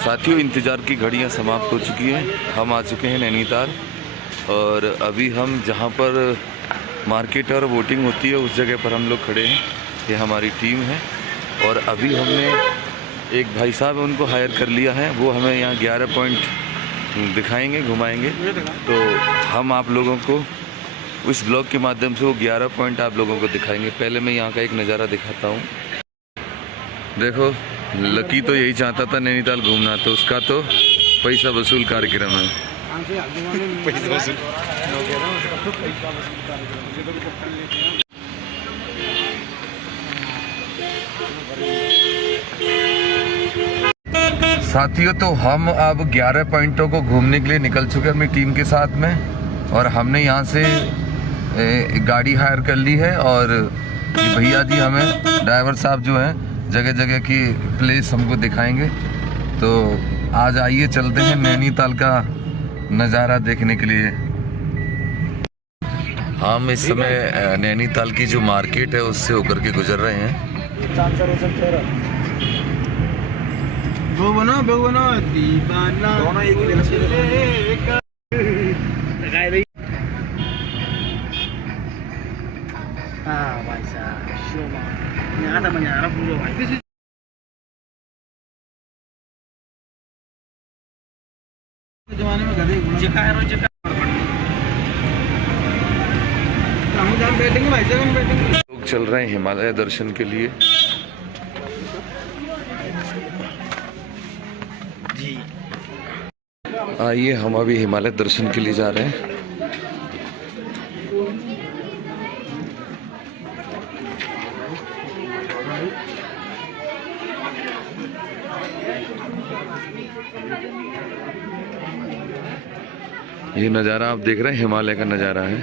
साथियों, इंतज़ार की घड़ियां समाप्त हो चुकी हैं। हम आ चुके हैं नैनीताल और अभी हम जहां पर मार्केट और वोटिंग होती है उस जगह पर हम लोग खड़े हैं। ये हमारी टीम है और अभी हमने एक भाई साहब उनको हायर कर लिया है। वो हमें यहाँ 11 पॉइंट दिखाएंगे, घुमाएंगे। तो हम आप लोगों को उस ब्लॉग के माध्यम से वो 11 पॉइंट आप लोगों को दिखाएंगे। पहले मैं यहाँ का एक नज़ारा दिखाता हूँ। देखो, लकी तो यही चाहता था नैनीताल घूमना, तो उसका तो पैसा वसूल कार्यक्रम है। साथियों, तो हम अब 11 पॉइंटों को घूमने के लिए निकल चुके हैं अपनी टीम के साथ में और हमने यहाँ से गाड़ी हायर कर ली है और भैया जी हमें, ड्राइवर साहब जो हैं, जगह जगह की प्लेस हमको दिखाएंगे। तो आज आइए चलते हैं नैनीताल का नज़ारा देखने के लिए। हम इस समय नैनीताल की जो मार्केट है उससे होकर के गुजर रहे हैं। भाई साहब यहाँ था मजा आ रहा पूरा भाई। जमाने में गधे लोग चल रहे हैं हिमालय दर्शन के लिए। जी आइए, हम अभी हिमालय दर्शन के लिए जा रहे हैं। ये नज़ारा आप देख रहे हैं, हिमालय का नज़ारा है।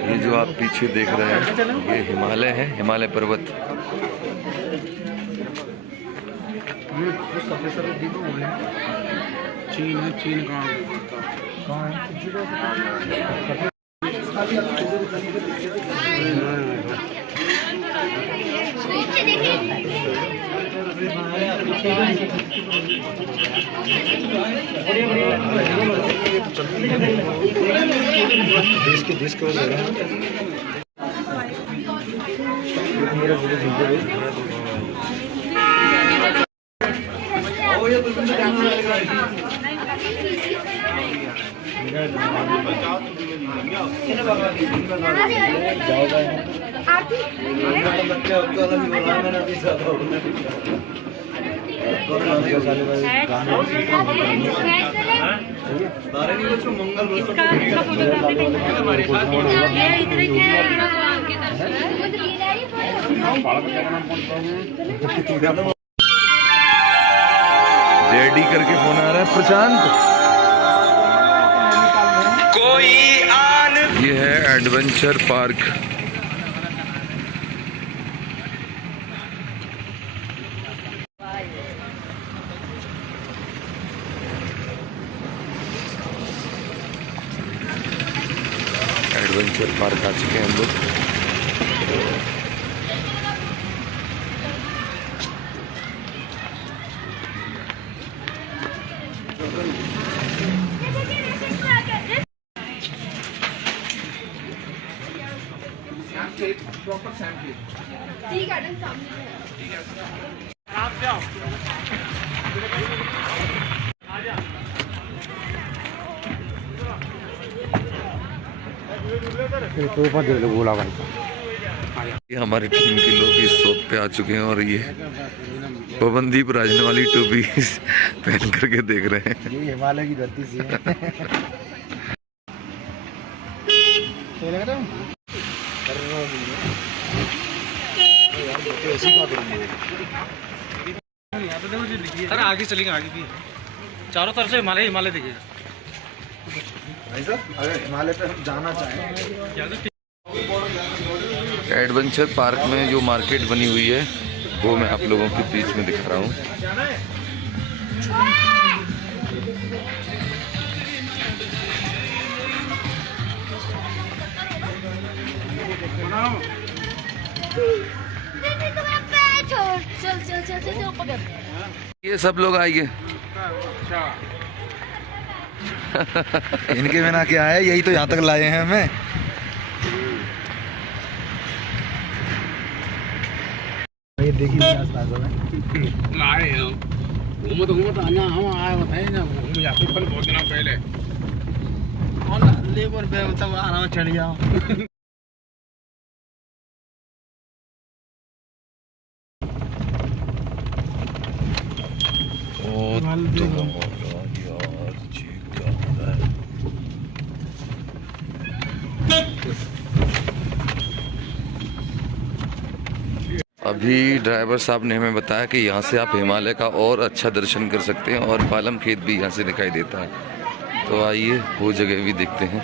ये जो आप पीछे देख रहे हैं ये हिमालय है, हिमालय पर्वत। चीन है, चीन कहाँ देश के रेडी करके फोन आ रहा है प्रशांत। कोई आन। ये है एडवेंचर पार्क। एडवेंचर पार्क आ चुके हैं हम लोग। ये हमारी टीम के लोग इस शॉप पे आ चुके हैं और ये पवनदीप राजन वाली टोपी पहन करके देख रहे हैं। ये हिमालय की धरती से है। अरे आगे चलेंगे, आगे भी चारों तरफ से हिमालय हिमालय देखिए भाई साहब। अगर हिमालय पे हम जाना चाहें। एडवेंचर पार्क में जो मार्केट बनी हुई है वो मैं आप लोगों के बीच में दिखा रहा हूँ। ये सब लोग आइए। इनके बिना क्या है, यही तो यहाँ तक लाए हैं हमें। ये देखिए आए हो घूमत आना हम आए बताए ना घूम जाते कल बहुत दिनों पहले और लेबर पे तब आराम चढ़ जाओ। अभी ड्राइवर साहब ने हमें बताया कि यहाँ से आप हिमालय का और अच्छा दर्शन कर सकते हैं और पालम खेत भी यहाँ से दिखाई देता है। तो आइए वो जगह भी देखते हैं।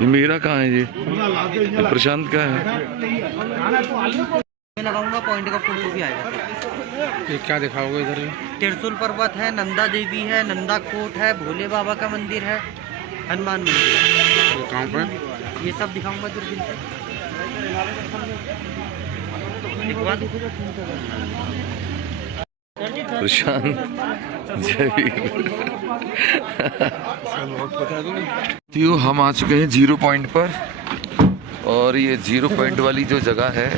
ये मेरा कहाँ है? ये प्रशांत का है। मैं लगाऊंगा पॉइंट का फोटो भी आएगा। ये क्या दिखाओगे इधर? तिरसुल पर्वत है, नंदा देवी है, नंदा कोट है, भोले बाबा का मंदिर है, हनुमान मंदिर है। ये कहाँ पे? ये सब दिखाऊंगा दूरबीन से। दिखवा दो। प्रशांत जय हम आ चुके हैं 0 पॉइंट पर। और ये 0 पॉइंट वाली जो जगह है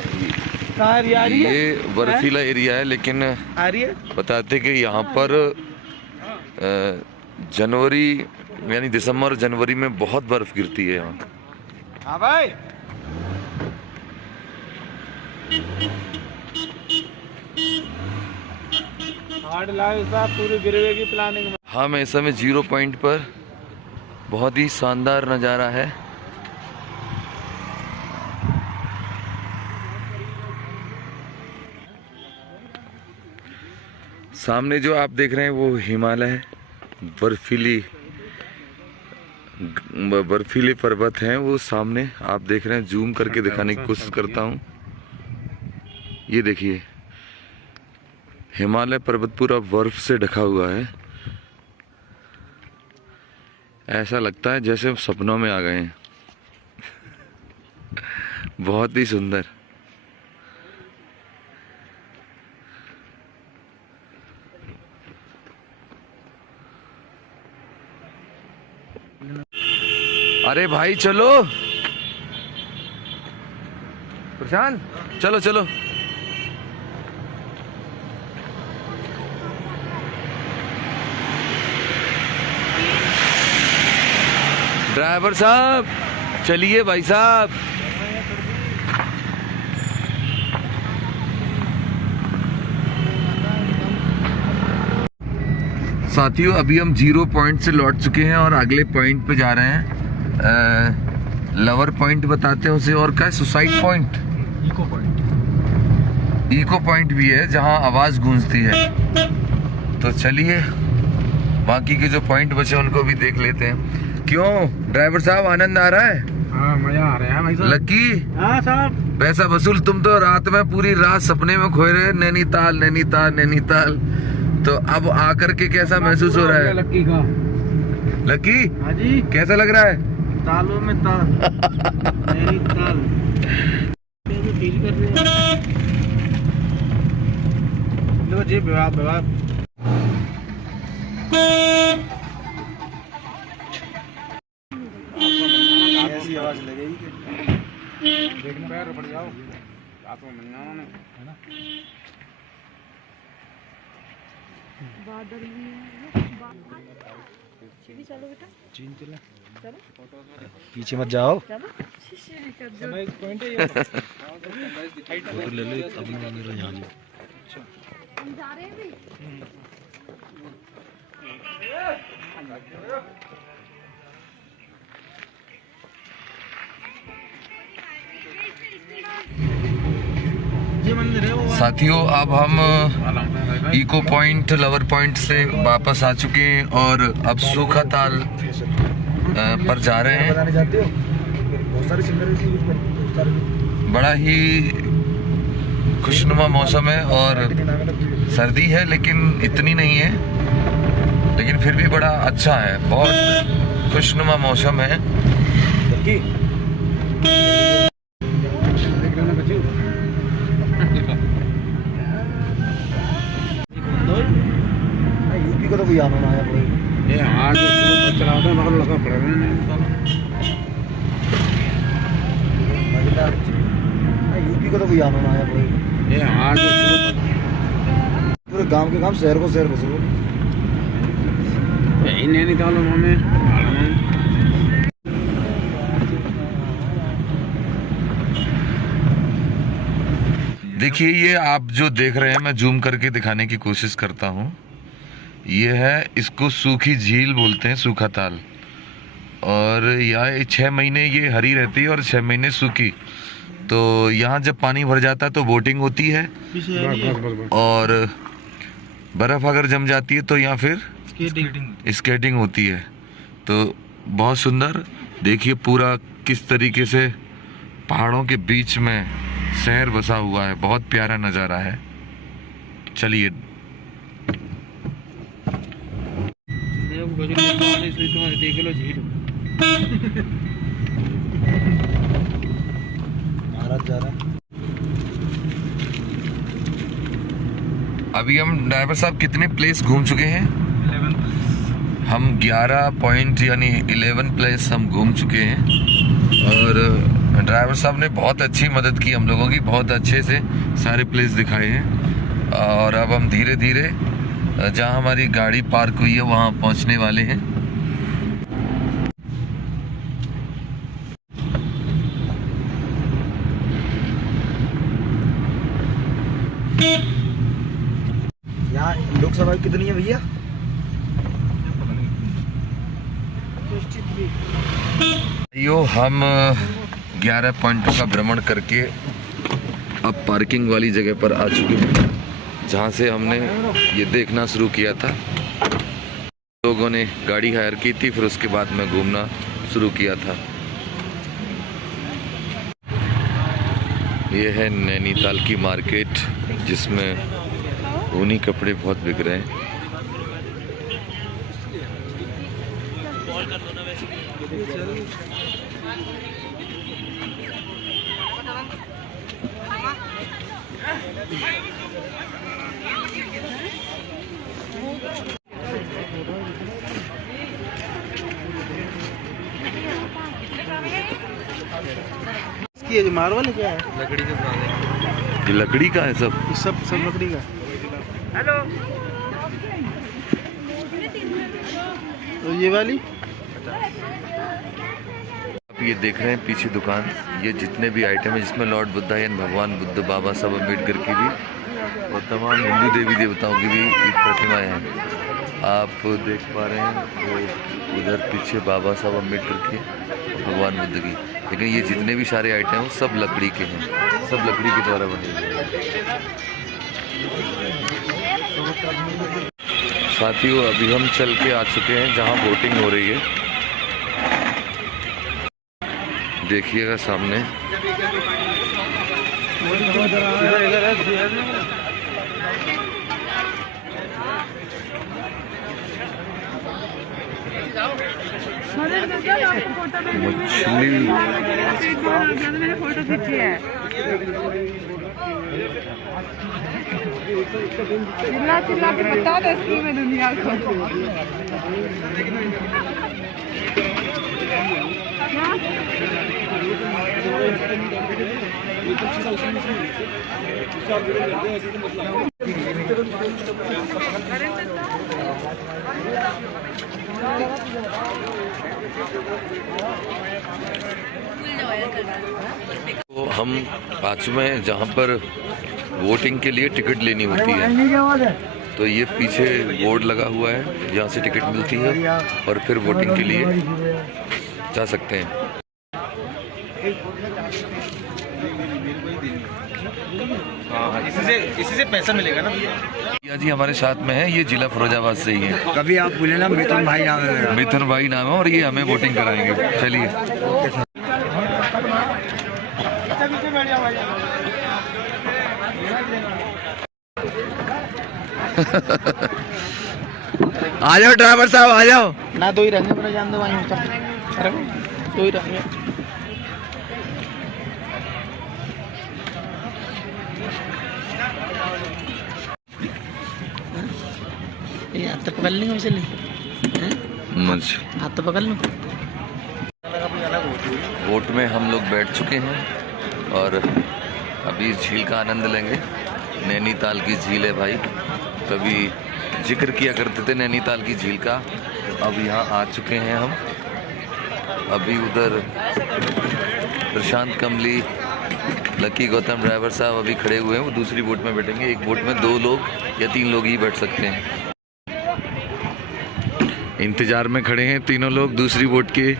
ये बर्फीला एरिया है, लेकिन बताते कि यहाँ पर जनवरी यानी दिसंबर जनवरी में बहुत बर्फ गिरती है यहाँ। हाँ भाई। पूरी गिरवे की प्लानिंग में। हाँ, मैं इस समय 0 पॉइंट पर, बहुत ही शानदार नज़ारा है। सामने जो आप देख रहे हैं वो हिमालय है, बर्फीले पर्वत हैं वो सामने आप देख रहे हैं। जूम करके दिखाने की कोशिश करता हूँ। ये देखिए हिमालय पर्वत पूरा बर्फ से ढका हुआ है। ऐसा लगता है जैसे सपनों में आ गए हैं। बहुत ही सुंदर। अरे भाई चलो प्रशांत, चलो चलो। ड्राइवर साहब चलिए भाई साहब। साथियों अभी हम 0 पॉइंट से लौट चुके हैं और अगले पॉइंट पे जा रहे हैं। लवर पॉइंट बताते हैं उसे, और क्या है, सुसाइड पॉइंट, इको पॉइंट भी है जहां आवाज गूंजती है। तो चलिए बाकी के जो पॉइंट बचे उनको भी देख लेते हैं। क्यों ड्राइवर साहब, आनंद आ रहा है? हाँ मजा आ रहा है भाई साहब। लक्की हाँ साहब, पैसा वसूल। तुम तो रात में पूरी रात सपने में खोए रहे, नैनीताल नैनीताल नैनीताल। तो अब आकर के कैसा महसूस हो रहा है? लक्की का। लकी हाँ जी, कैसा लग रहा है? तालों में ताल नैनीताल फील कर रहे हैं। देखो जी विभाग ऐसी आवाज लगेगी देखने पैर पड़ जाओ रात में मिलना उन्होंने, है ना? बादल भी चलो बेटा, चीन चला चलो पीछे मत जाओ। चलो पॉइंट है ये ले लो अभी मेरा यहाँ जो हम जा रहे हैं भी। साथियों अब हम इको पॉइंट लवर पॉइंट से वापस आ चुके हैं और अब सूखा ताल पर जा रहे हैं। बताने जाते हो बहुत सारे सिंगर बड़ा ही खुशनुमा मौसम है और सर्दी है लेकिन इतनी नहीं है, लेकिन फिर भी बड़ा अच्छा है, बहुत खुशनुमा मौसम है। यूपी को तो कोई आना ना आया कोई। ये आज चलाते हैं मगर लगा पड़ा यूपी को तो कोई आना ना आया कोई। ये आज पूरे गांव के काम शहर को शहर बस यही नैनीताल में देखिए, ये आप जो देख रहे हैं, मैं जूम करके दिखाने की कोशिश करता हूँ। ये है, इसको सूखी झील बोलते हैं, सूखा ताल। और यहाँ 6 महीने ये हरी रहती है और 6 महीने सूखी। तो यहाँ जब पानी भर जाता है तो बोटिंग होती है, और बर्फ़ अगर जम जाती है तो यहाँ फिर स्केटिंग होती है। तो बहुत सुंदर, देखिए पूरा किस तरीके से पहाड़ों के बीच में शहर बसा हुआ है, बहुत प्यारा नज़ारा है। चलिए महाराज जा रहा है। अभी हम ड्राइवर साहब कितने प्लेस घूम चुके हैं? हम 11 पॉइंट यानी 11 प्लेस हम घूम चुके हैं। और ड्राइवर साहब ने बहुत अच्छी मदद की हम लोगों की, बहुत अच्छे से सारे प्लेस दिखाए हैं। और अब हम धीरे धीरे जहां हमारी गाड़ी पार्क हुई है वहां पहुंचने वाले हैं। यहाँ लोकसभा कितनी है भैया? यो हम 11 पॉइंटों का भ्रमण करके अब पार्किंग वाली जगह पर आ चुके हैं, जहाँ से हमने ये देखना शुरू किया था। लोगों ने गाड़ी हायर की थी, फिर उसके बाद में घूमना शुरू किया था। ये है नैनीताल की मार्केट, जिसमें ऊनी कपड़े बहुत बिक रहे हैं। ये जो मार्बल है क्या है? लकड़ी के बना है। ये लकड़ी का है सब? ये सब लकड़ी का। हेलो। तो ये वाली आप ये देख रहे हैं पीछे दुकान, ये जितने भी आइटम है जिसमें लॉर्ड बुद्धा यानी भगवान बुद्ध, बाबा साहब अम्बेडकर की भी और तमाम हिंदू देवी देवताओं की भी प्रतिमाएं हैं। आप देख पा रहे हैं वो उधर पीछे बाबा साहब अम्बेडकर की, भगवान बुद्ध की। लेकिन ये जितने भी सारे आइटम हैं सब लकड़ी के हैं, सब लकड़ी के द्वारा बने हुए हैं। साथियों, अभी हम चल के आ चुके हैं जहाँ बोटिंग हो रही है। देखिएगा सामने मछली। मैंने फोटो खींची है। चिल्ला चिल्ला के बता दो इसकी में दुनिया को। तो हम आ चुके हैं जहाँ पर वोटिंग के लिए टिकट लेनी होती है। तो ये पीछे बोर्ड लगा हुआ है, यहाँ से टिकट मिलती है और फिर वोटिंग के लिए जा सकते हैं। इसी से पैसा मिलेगा ना भैया जी हमारे साथ में है, ये जिला फिरोजाबाद से ही है। कभी आप बोले ना मिथुन भाई नाम है मेरा। मिथुन भाई नाम है और ये हमें वोटिंग कराएंगे। चलिए। आ जाओ ड्राइवर साहब आ जाओ। ना दो ही रहेंगे, मेरा जान दो वहीं होता। अरे दो ही रहेंगे। ये हाथ तो पकड़ लेंगे चलिए, हाथ तो पकड़ लो। बोट में हम लोग बैठ चुके हैं और अभी झील का आनंद लेंगे। नैनीताल की झील है भाई, कभी जिक्र किया करते थे नैनीताल की झील का, अब यहाँ आ चुके हैं हम। अभी उधर प्रशांत कमली, लकी, गौतम ड्राइवर साहब अभी खड़े हुए हैं, वो दूसरी बोट में बैठेंगे। एक बोट में 2 लोग या 3 लोग ही बैठ सकते हैं। इंतजार में खड़े हैं तीनों लोग दूसरी बोट के।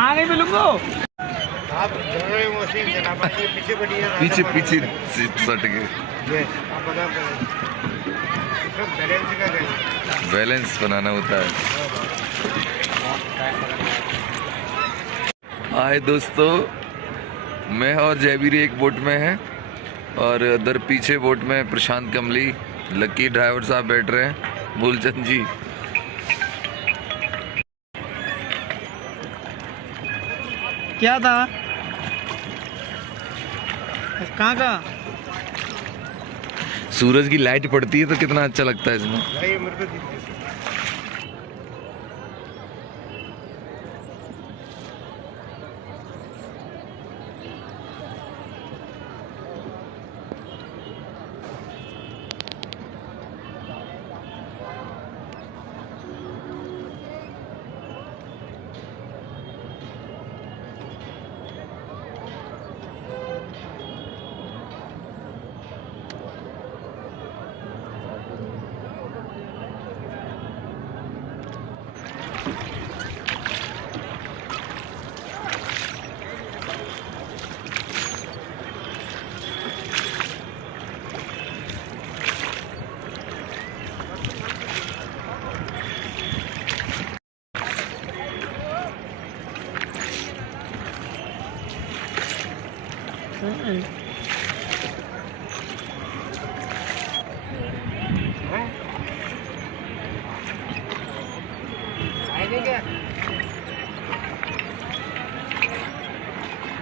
आगे मिलूंगा। पीछे पीछे सट गए। बैलेंस बनाना होता है। आए दोस्तों, मैं और जयवीर एक बोट में हैं और उधर पीछे बोट में प्रशांत कमली, लकी ड्राइवर साहब बैठ रहे हैं, मूलचंद जी। क्या था? कहाँ का? सूरज की लाइट पड़ती है तो कितना अच्छा लगता है इसमें।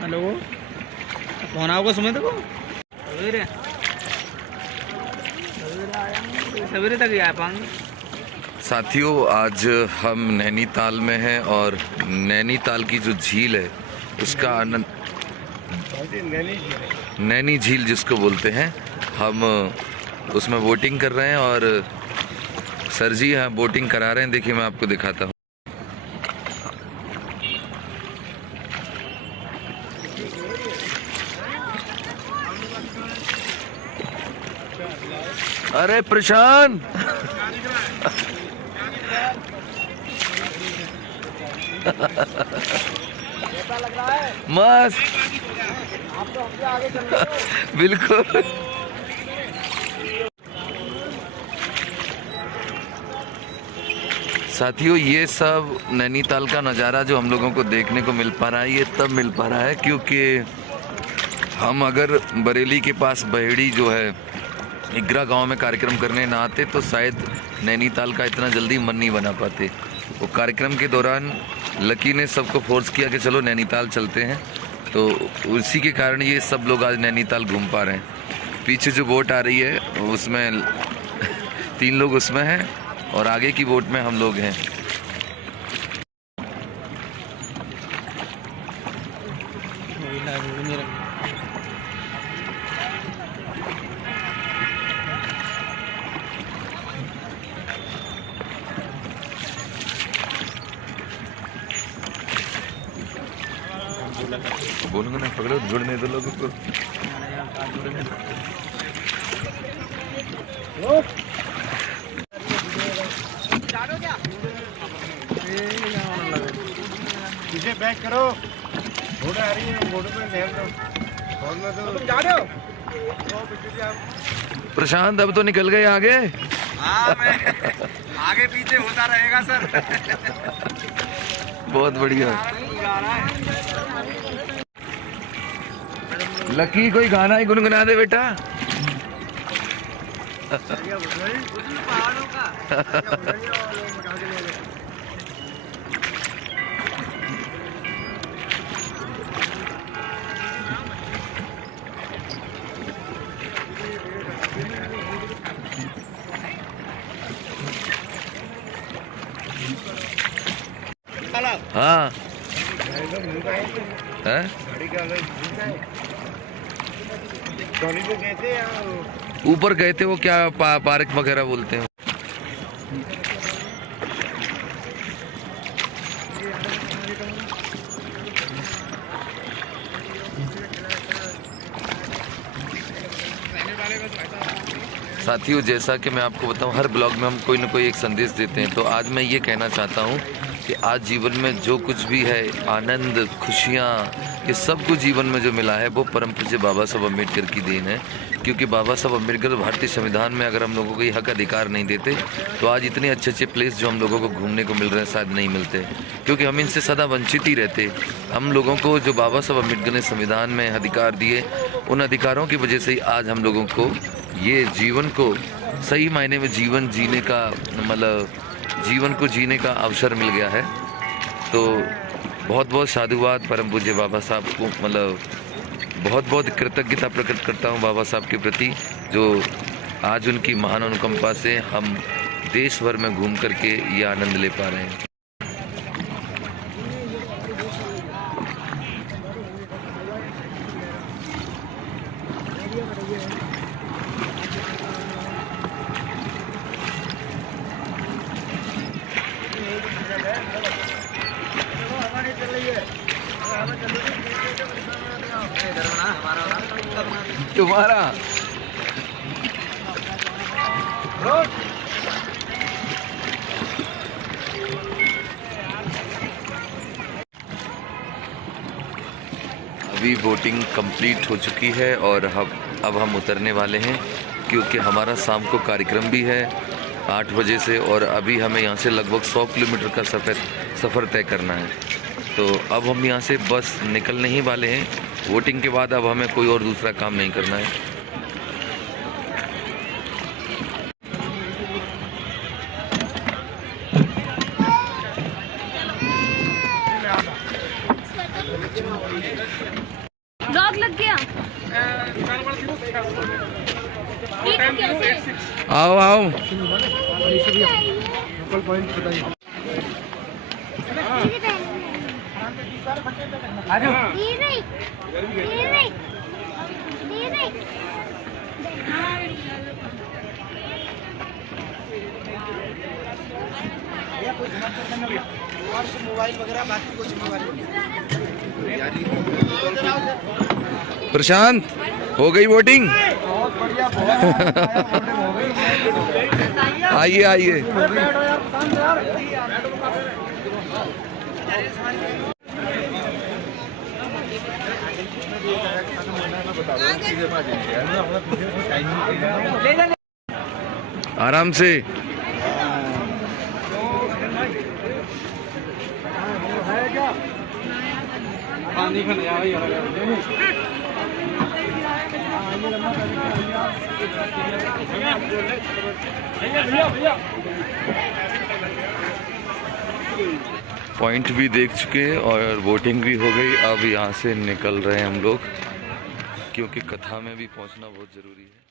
हेलो, फोन आओगे सुमित को? सवेरे तक ही आ पाएंगे। साथियों, आज हम नैनीताल में हैं और नैनीताल की जो झील है उसका आनंद, नैनी झील जिसको बोलते हैं, हम उसमें बोटिंग कर रहे हैं और सर जी यहाँ बोटिंग करा रहे हैं। देखिए मैं आपको दिखाता हूँ। अरे प्रशांत मस्त, बिल्कुल। साथियों, ये सब नैनीताल का नज़ारा जो हम लोगों को देखने को मिल पा रहा है, ये तब मिल पा रहा है क्योंकि हम अगर बरेली के पास बहेड़ी जो है इग्रा गांव में कार्यक्रम करने ना आते तो शायद नैनीताल का इतना जल्दी मन नहीं बना पाते। वो कार्यक्रम के दौरान लकी ने सबको फोर्स किया कि चलो नैनीताल चलते हैं, तो उसी के कारण ये सब लोग आज नैनीताल घूम पा रहे हैं। पीछे जो बोट आ रही है उसमें 3 लोग उसमें हैं और आगे की बोट में हम लोग हैं। बोलूंगा ना, पकड़ो, जुड़ने दो लोगों को। पीछे बैक करो, घोड़ा आ रही है, घोड़े पे ध्यान दो। फोन में तो जा रहे हो? प्रशांत अब तो निकल गए आगे। हाँ, मैं आगे पीछे होता रहेगा सर। बहुत बढ़िया। लकी कोई गाना ही गुनगुना दे बेटा। हाँ हैं? ऊपर गए थे वो क्या पार्क वगैरह बोलते हैं। साथियों, जैसा कि मैं आपको बताऊं, हर ब्लॉग में हम कोई ना कोई एक संदेश देते हैं। तो आज मैं ये कहना चाहता हूं कि आज जीवन में जो कुछ भी है, आनंद, खुशियाँ, ये सब कुछ जीवन में जो मिला है वो परम पूज्य बाबा साहब अम्बेडकर की देन है। क्योंकि बाबा साहब अम्बेडकर भारतीय संविधान में अगर हम लोगों को ये हक अधिकार नहीं देते तो आज इतने अच्छे अच्छे प्लेस जो हम लोगों को घूमने को मिल रहे हैं शायद नहीं मिलते, क्योंकि हम इनसे सदा वंचित ही रहते। हम लोगों को जो बाबा साहब अम्बेडकर ने संविधान में अधिकार दिए, उन अधिकारों की वजह से ही आज हम लोगों को ये जीवन को सही मायने में जीवन जीने का, मतलब जीवन को जीने का अवसर मिल गया है। तो बहुत बहुत साधुवाद परम पूज्य बाबा साहब को, मतलब बहुत बहुत कृतज्ञता प्रकट करता हूँ बाबा साहब के प्रति, जो आज उनकी महान अनुकंपा से हम देश भर में घूम करके ये आनंद ले पा रहे हैं। तुम्हारा अभी वोटिंग कंप्लीट हो चुकी है और अब हम उतरने वाले हैं, क्योंकि हमारा शाम को कार्यक्रम भी है 8 बजे से, और अभी हमें यहाँ से लगभग 100 किलोमीटर का सफ़र तय करना है। तो अब हम यहाँ से बस निकलने ही वाले हैं। वोटिंग के बाद अब हमें कोई और दूसरा काम नहीं करना है। लॉक लग गया। आओ आओ, मोबाइल वगैरह बाकी कुछ प्रशांत, हो गई वोटिंग? आइए आइए। आराम से। पॉइंट भी देख चुके हैं और वोटिंग भी हो गई। अब यहाँ से निकल रहे हैं हम लोग, क्योंकि कथा में भी पहुँचना बहुत ज़रूरी है।